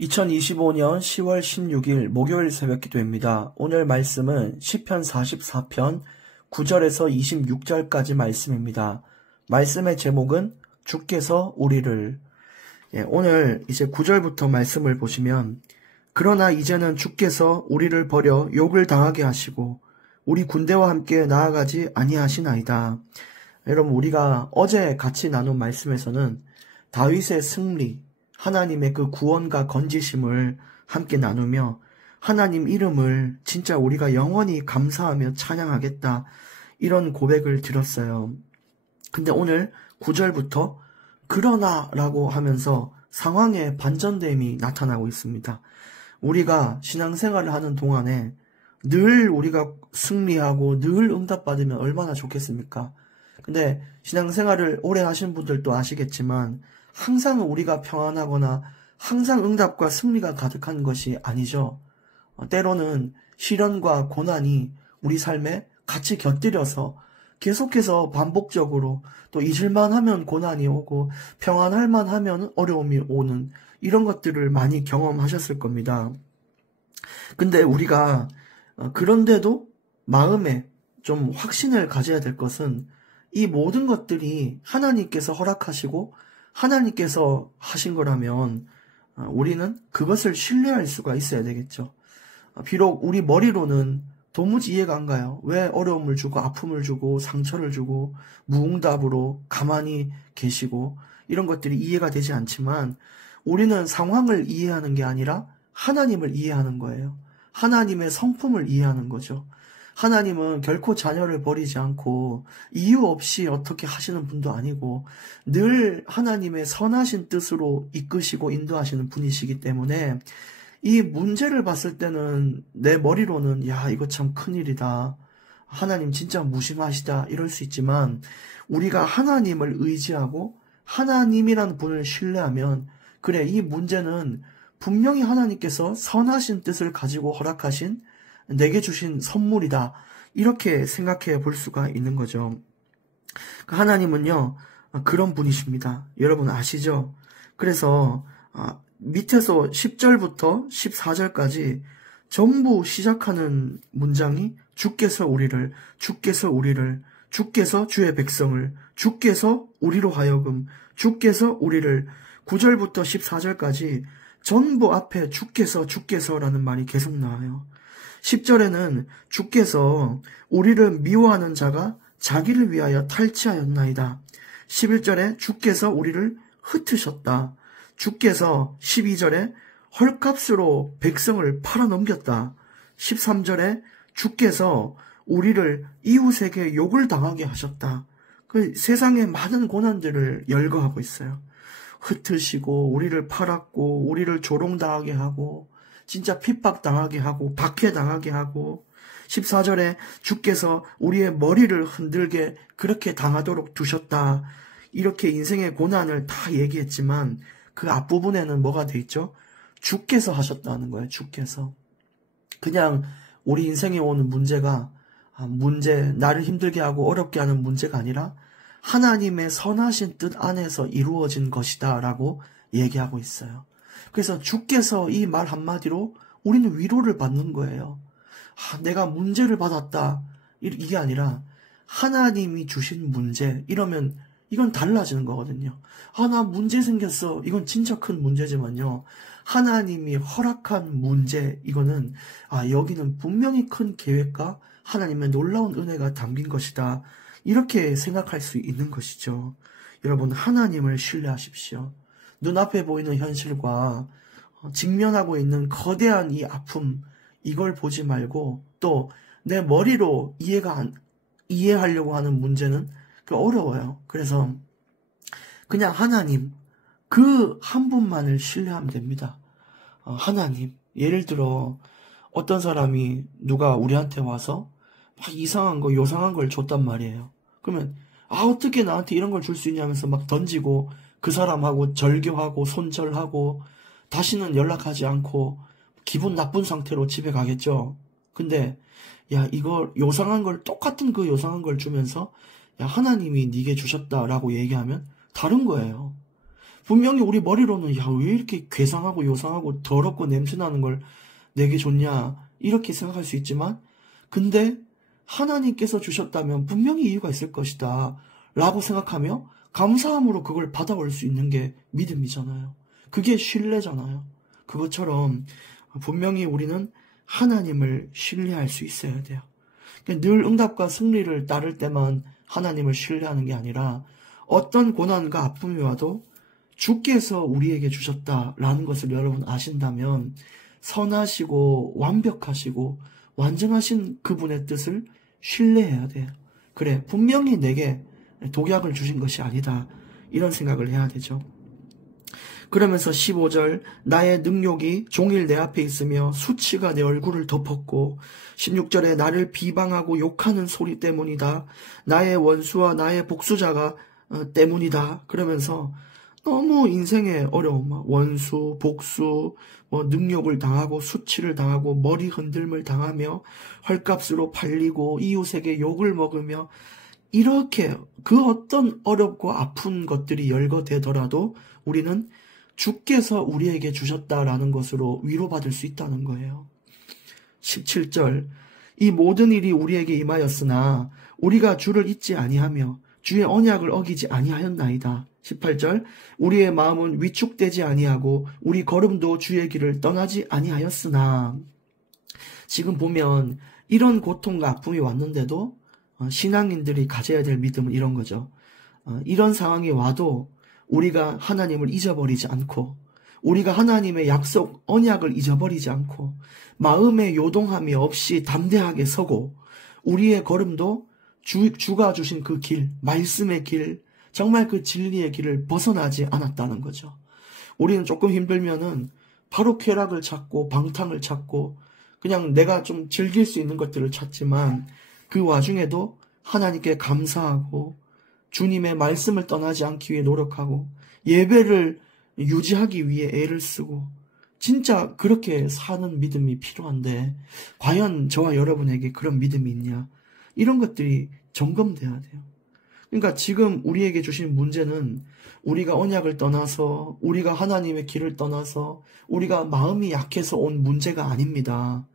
2025년 10월 16일 목요일 새벽 기도입니다. 오늘 말씀은 시편 44편 9절에서 26절까지 말씀입니다. 말씀의 제목은 주께서 우리를. 오늘 이제 9절부터 말씀을 보시면, 그러나 이제는 주께서 우리를 버려 욕을 당하게 하시고 우리 군대와 함께 나아가지 아니하시나이다. 여러분, 우리가 어제 같이 나눈 말씀에서는 다윗의 승리, 하나님의 그 구원과 건지심을 함께 나누며 하나님 이름을 진짜 우리가 영원히 감사하며 찬양하겠다, 이런 고백을 드렸어요. 근데 오늘 9절부터 그러나 라고 하면서 상황의 반전됨이 나타나고 있습니다. 우리가 신앙생활을 하는 동안에 늘 우리가 승리하고 늘 응답받으면 얼마나 좋겠습니까? 근데 신앙생활을 오래 하신 분들도 아시겠지만 항상 우리가 평안하거나 항상 응답과 승리가 가득한 것이 아니죠. 때로는 시련과 고난이 우리 삶에 같이 곁들여서 계속해서 반복적으로 또 잊을만 하면 고난이 오고 평안할 만 하면 어려움이 오는 이런 것들을 많이 경험하셨을 겁니다. 근데 우리가 그런데도 마음에 좀 확신을 가져야 될 것은 이 모든 것들이 하나님께서 허락하시고 하나님께서 하신 거라면 우리는 그것을 신뢰할 수가 있어야 되겠죠. 비록 우리 머리로는 도무지 이해가 안 가요. 왜 어려움을 주고 아픔을 주고 상처를 주고 무응답으로 가만히 계시고 이런 것들이 이해가 되지 않지만 우리는 상황을 이해하는 게 아니라 하나님을 이해하는 거예요. 하나님의 성품을 이해하는 거죠. 하나님은 결코 자녀를 버리지 않고 이유 없이 어떻게 하시는 분도 아니고 늘 하나님의 선하신 뜻으로 이끄시고 인도하시는 분이시기 때문에 이 문제를 봤을 때는 내 머리로는 야, 이거 참 큰일이다, 하나님 진짜 무심하시다, 이럴 수 있지만 우리가 하나님을 의지하고 하나님이라는 분을 신뢰하면 그래, 이 문제는 분명히 하나님께서 선하신 뜻을 가지고 허락하신 내게 주신 선물이다, 이렇게 생각해 볼 수가 있는 거죠. 하나님은요, 그런 분이십니다. 여러분 아시죠? 그래서 밑에서 10절부터 14절까지 전부 시작하는 문장이 주께서 우리를, 주께서 우리를, 주께서 주의 백성을, 주께서 우리로 하여금, 주께서 우리를, 9절부터 14절까지 전부 앞에 주께서라는 말이 계속 나와요. 10절에는 주께서 우리를 미워하는 자가 자기를 위하여 탈취하였나이다. 11절에 주께서 우리를 흩으셨다. 주께서 12절에 헐값으로 백성을 팔아넘겼다. 13절에 주께서 우리를 이웃에게 욕을 당하게 하셨다. 그 세상의 많은 고난들을 열거하고 있어요. 흩으시고 우리를 팔았고 우리를 조롱당하게 하고 진짜 핍박당하게 하고 박해당하게 하고, 14절에 주께서 우리의 머리를 흔들게 그렇게 당하도록 두셨다. 이렇게 인생의 고난을 다 얘기했지만 그 앞부분에는 뭐가 돼 있죠? 주께서 하셨다는 거예요. 주께서. 그냥 우리 인생에 오는 문제가 나를 힘들게 하고 어렵게 하는 문제가 아니라 하나님의 선하신 뜻 안에서 이루어진 것이다 라고 얘기하고 있어요. 그래서 주께서 이 말 한마디로 우리는 위로를 받는 거예요. 내가 문제를 받았다, 이게 아니라 하나님이 주신 문제, 이러면 이건 달라지는 거거든요. 나 문제 생겼어, 이건 진짜 큰 문제지만요, 하나님이 허락한 문제, 이거는 여기는 분명히 큰 계획과 하나님의 놀라운 은혜가 담긴 것이다, 이렇게 생각할 수 있는 것이죠. 여러분, 하나님을 신뢰하십시오. 눈앞에 보이는 현실과 직면하고 있는 거대한 이 아픔, 이걸 보지 말고 또 내 머리로 이해하려고 하는 문제는 어려워요. 그래서 그냥 하나님, 그 한 분만을 신뢰하면 됩니다. 하나님, 예를 들어 어떤 사람이 누가 우리한테 와서 막 이상한 거, 요상한 걸 줬단 말이에요. 그러면 어떻게 나한테 이런 걸 줄 수 있냐면서 막 던지고 그 사람하고 절교하고 손절하고 다시는 연락하지 않고 기분 나쁜 상태로 집에 가겠죠. 근데 이거 요상한 걸, 똑같은 그 요상한 걸 주면서 하나님이 네게 주셨다라고 얘기하면 다른 거예요. 분명히 우리 머리로는 야, 왜 이렇게 괴상하고 요상하고 더럽고 냄새나는 걸 내게 줬냐 이렇게 생각할 수 있지만 근데 하나님께서 주셨다면 분명히 이유가 있을 것이다 라고 생각하며 감사함으로 그걸 받아올 수 있는 게 믿음이잖아요. 그게 신뢰잖아요. 그것처럼 분명히 우리는 하나님을 신뢰할 수 있어야 돼요. 늘 응답과 승리를 따를 때만 하나님을 신뢰하는 게 아니라 어떤 고난과 아픔이 와도 주께서 우리에게 주셨다라는 것을 여러분 아신다면 선하시고 완벽하시고 완전하신 그분의 뜻을 신뢰해야 돼요. 그래, 분명히 내게 독약을 주신 것이 아니다. 이런 생각을 해야 되죠. 그러면서 15절 나의 능욕이 종일 내 앞에 있으며 수치가 내 얼굴을 덮었고 16절에 나를 비방하고 욕하는 소리 때문이다. 나의 원수와 나의 복수자가 때문이다. 그러면서 너무 인생의 어려움, 원수, 복수, 능욕을 당하고 수치를 당하고 머리 흔들림을 당하며 헐값으로 팔리고 이웃에게 욕을 먹으며 이렇게 그 어떤 어렵고 아픈 것들이 열거되더라도 우리는 주께서 우리에게 주셨다라는 것으로 위로받을 수 있다는 거예요. 17절 이 모든 일이 우리에게 임하였으나 우리가 주를 잊지 아니하며 주의 언약을 어기지 아니하였나이다. 18절 우리의 마음은 위축되지 아니하고 우리 걸음도 주의 길을 떠나지 아니하였으나 지금 보면 이런 고통과 아픔이 왔는데도 신앙인들이 가져야 될 믿음은 이런 거죠. 이런 상황이 와도 우리가 하나님을 잊어버리지 않고 우리가 하나님의 약속, 언약을 잊어버리지 않고 마음의 요동함이 없이 담대하게 서고 우리의 걸음도 주가 주신 그 길, 말씀의 길, 정말 그 진리의 길을 벗어나지 않았다는 거죠. 우리는 조금 힘들면은 바로 쾌락을 찾고 방탕을 찾고 그냥 내가 좀 즐길 수 있는 것들을 찾지만 그 와중에도 하나님께 감사하고 주님의 말씀을 떠나지 않기 위해 노력하고 예배를 유지하기 위해 애를 쓰고 진짜 그렇게 사는 믿음이 필요한데 과연 저와 여러분에게 그런 믿음이 있냐? 이런 것들이 점검돼야 돼요. 그러니까 지금 우리에게 주신 문제는 우리가 언약을 떠나서 우리가 하나님의 길을 떠나서 우리가 마음이 약해서 온 문제가 아닙니다.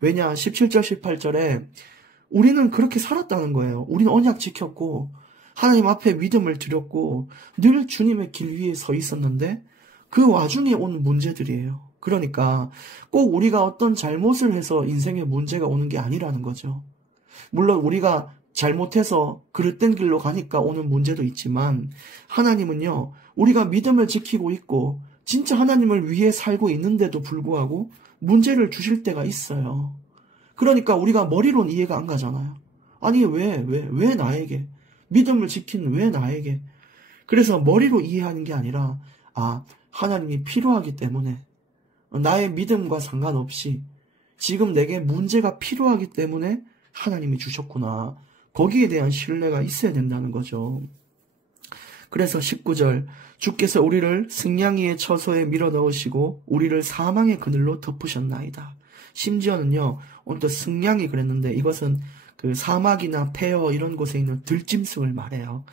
왜냐? 17절 18절에 우리는 그렇게 살았다는 거예요. 우리는 언약 지켰고 하나님 앞에 믿음을 드렸고 늘 주님의 길 위에 서 있었는데 그 와중에 온 문제들이에요. 그러니까 꼭 우리가 어떤 잘못을 해서 인생에 문제가 오는 게 아니라는 거죠. 물론 우리가 잘못해서 그릇된 길로 가니까 오는 문제도 있지만 하나님은요, 우리가 믿음을 지키고 있고 진짜 하나님을 위해 살고 있는데도 불구하고 문제를 주실 때가 있어요. 그러니까 우리가 머리로는 이해가 안 가잖아요. 아니 왜 나에게? 믿음을 지킨 왜 나에게? 그래서 머리로 이해하는 게 아니라 하나님이 필요하기 때문에 나의 믿음과 상관없이 지금 내게 문제가 필요하기 때문에 하나님이 주셨구나. 거기에 대한 신뢰가 있어야 된다는 거죠. 그래서 19절 주께서 우리를 승냥이의 처소에 밀어넣으시고 우리를 사망의 그늘로 덮으셨나이다. 심지어는요, 오늘 또 승냥이 그랬는데 이것은 그 사막이나 폐허 이런 곳에 있는 들짐승을 말해요.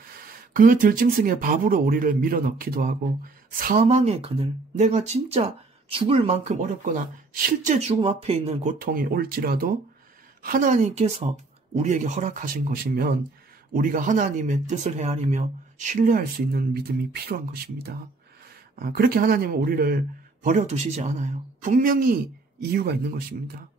그 들짐승의 밥으로 우리를 밀어넣기도 하고 사망의 그늘, 내가 진짜 죽을 만큼 어렵거나 실제 죽음 앞에 있는 고통이 올지라도 하나님께서 우리에게 허락하신 것이면 우리가 하나님의 뜻을 헤아리며 신뢰할 수 있는 믿음이 필요한 것입니다. 그렇게 하나님은 우리를 버려두시지 않아요. 분명히 이유가 있는 것입니다.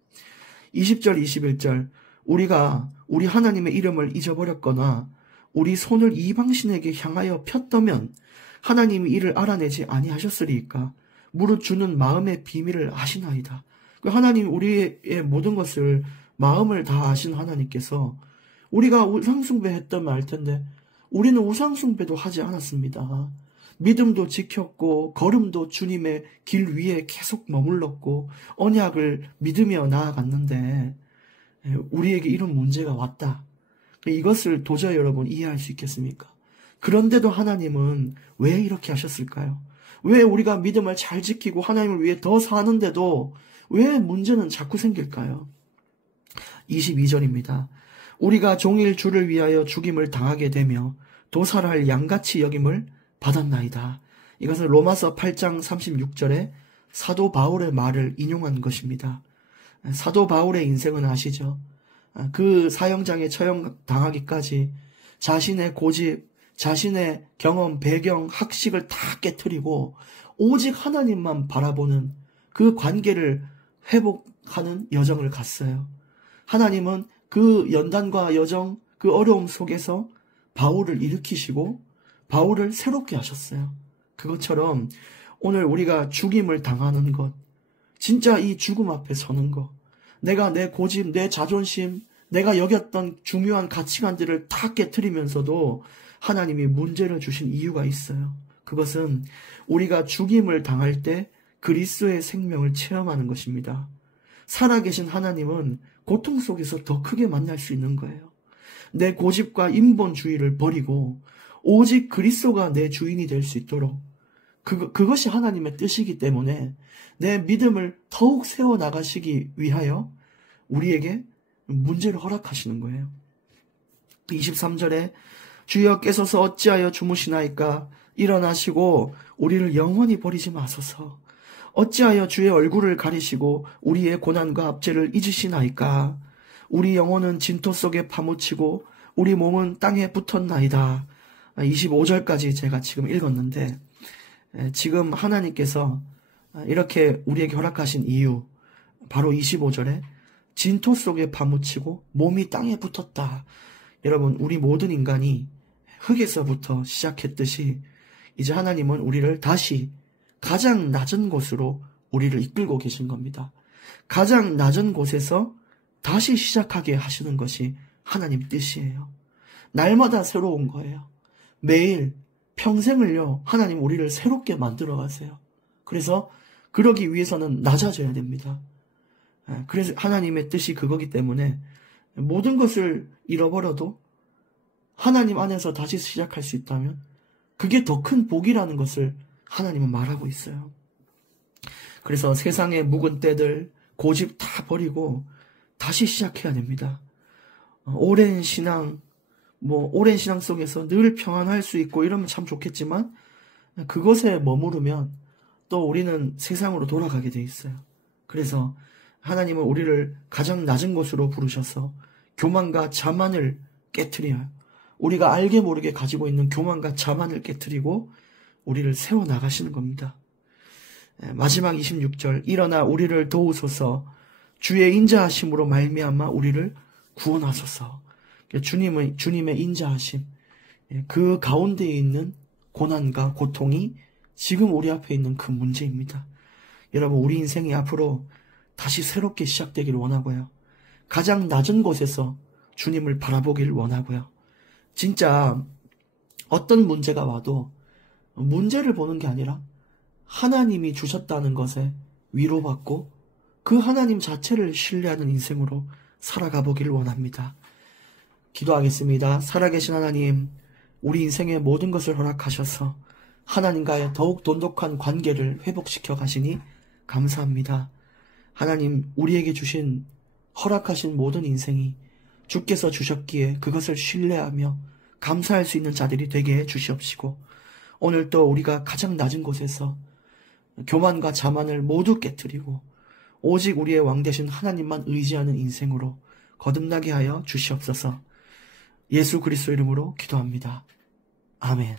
20절, 21절 우리가 우리 하나님의 이름을 잊어버렸거나 우리 손을 이방신에게 향하여 폈다면 하나님이 이를 알아내지 아니하셨으리이까 무릇 주는 마음의 비밀을 아시나이다. 하나님이 우리의 모든 것을 마음을 다 아신 하나님께서 우리가 우상숭배 했다면 알 텐데 우리는 우상숭배도 하지 않았습니다. 믿음도 지켰고 걸음도 주님의 길 위에 계속 머물렀고 언약을 믿으며 나아갔는데 우리에게 이런 문제가 왔다. 이것을 도저히 여러분 이해할 수 있겠습니까? 그런데도 하나님은 왜 이렇게 하셨을까요? 왜 우리가 믿음을 잘 지키고 하나님을 위해 더 사는데도 왜 문제는 자꾸 생길까요? 22절입니다. 우리가 종일 주를 위하여 죽임을 당하게 되며 도살할 양같이 여김을 받았나이다. 이것은 로마서 8장 36절에 사도 바울의 말을 인용한 것입니다. 사도 바울의 인생은 아시죠? 그 사형장에 처형당하기까지 자신의 고집, 자신의 경험, 배경, 학식을 다 깨트리고 오직 하나님만 바라보는 그 관계를 회복하는 여정을 갔어요. 하나님은 그 연단과 여정, 그 어려움 속에서 바울을 일으키시고 바울을 새롭게 하셨어요. 그것처럼 오늘 우리가 죽임을 당하는 것, 진짜 이 죽음 앞에 서는 것, 내가 내 고집, 내 자존심, 내가 여겼던 중요한 가치관들을 다 깨트리면서도 하나님이 문제를 주신 이유가 있어요. 그것은 우리가 죽임을 당할 때 그리스도의 생명을 체험하는 것입니다. 살아계신 하나님은 고통 속에서 더 크게 만날 수 있는 거예요. 내 고집과 인본주의를 버리고 오직 그리스도가 내 주인이 될 수 있도록 그것이 하나님의 뜻이기 때문에 내 믿음을 더욱 세워나가시기 위하여 우리에게 문제를 허락하시는 거예요. 23절에 주여 깨소서 어찌하여 주무시나이까 일어나시고 우리를 영원히 버리지 마소서. 어찌하여 주의 얼굴을 가리시고 우리의 고난과 압제를 잊으시나이까. 우리 영혼은 진토 속에 파묻히고 우리 몸은 땅에 붙었나이다. 25절까지 제가 지금 읽었는데 지금 하나님께서 이렇게 우리에게 허락하신 이유 바로 25절에 진토 속에 파묻히고 몸이 땅에 붙었다. 여러분, 우리 모든 인간이 흙에서부터 시작했듯이 이제 하나님은 우리를 다시 가장 낮은 곳으로 우리를 이끌고 계신 겁니다. 가장 낮은 곳에서 다시 시작하게 하시는 것이 하나님 뜻이에요. 날마다 새로운 거예요. 매일 평생을요, 하나님 우리를 새롭게 만들어 가세요. 그래서 그러기 위해서는 낮아져야 됩니다. 그래서 하나님의 뜻이 그거기 때문에 모든 것을 잃어버려도 하나님 안에서 다시 시작할 수 있다면 그게 더 큰 복이라는 것을 하나님은 말하고 있어요. 그래서 세상의 묵은 때들, 고집 다 버리고 다시 시작해야 됩니다. 오랜 신앙 속에서 늘 평안할 수 있고 이러면 참 좋겠지만 그것에 머무르면 또 우리는 세상으로 돌아가게 돼 있어요. 그래서 하나님은 우리를 가장 낮은 곳으로 부르셔서 교만과 자만을 깨트려요. 우리가 알게 모르게 가지고 있는 교만과 자만을 깨트리고 우리를 세워나가시는 겁니다. 마지막 26절 일어나 우리를 도우소서 주의 인자하심으로 말미암아 우리를 구원하소서. 주님의 인자하심, 그 가운데에 있는 고난과 고통이 지금 우리 앞에 있는 그 문제입니다. 여러분, 우리 인생이 앞으로 다시 새롭게 시작되기를 원하고요. 가장 낮은 곳에서 주님을 바라보기를 원하고요. 진짜 어떤 문제가 와도 문제를 보는 게 아니라 하나님이 주셨다는 것에 위로받고 그 하나님 자체를 신뢰하는 인생으로 살아가 보기를 원합니다. 기도하겠습니다. 살아계신 하나님, 우리 인생의 모든 것을 허락하셔서 하나님과의 더욱 돈독한 관계를 회복시켜 가시니 감사합니다. 하나님, 우리에게 주신 허락하신 모든 인생이 주께서 주셨기에 그것을 신뢰하며 감사할 수 있는 자들이 되게 해 주시옵시고 오늘 또 우리가 가장 낮은 곳에서 교만과 자만을 모두 깨트리고 오직 우리의 왕 되신 하나님만 의지하는 인생으로 거듭나게 하여 주시옵소서. 예수 그리스도 이름으로 기도합니다. 아멘.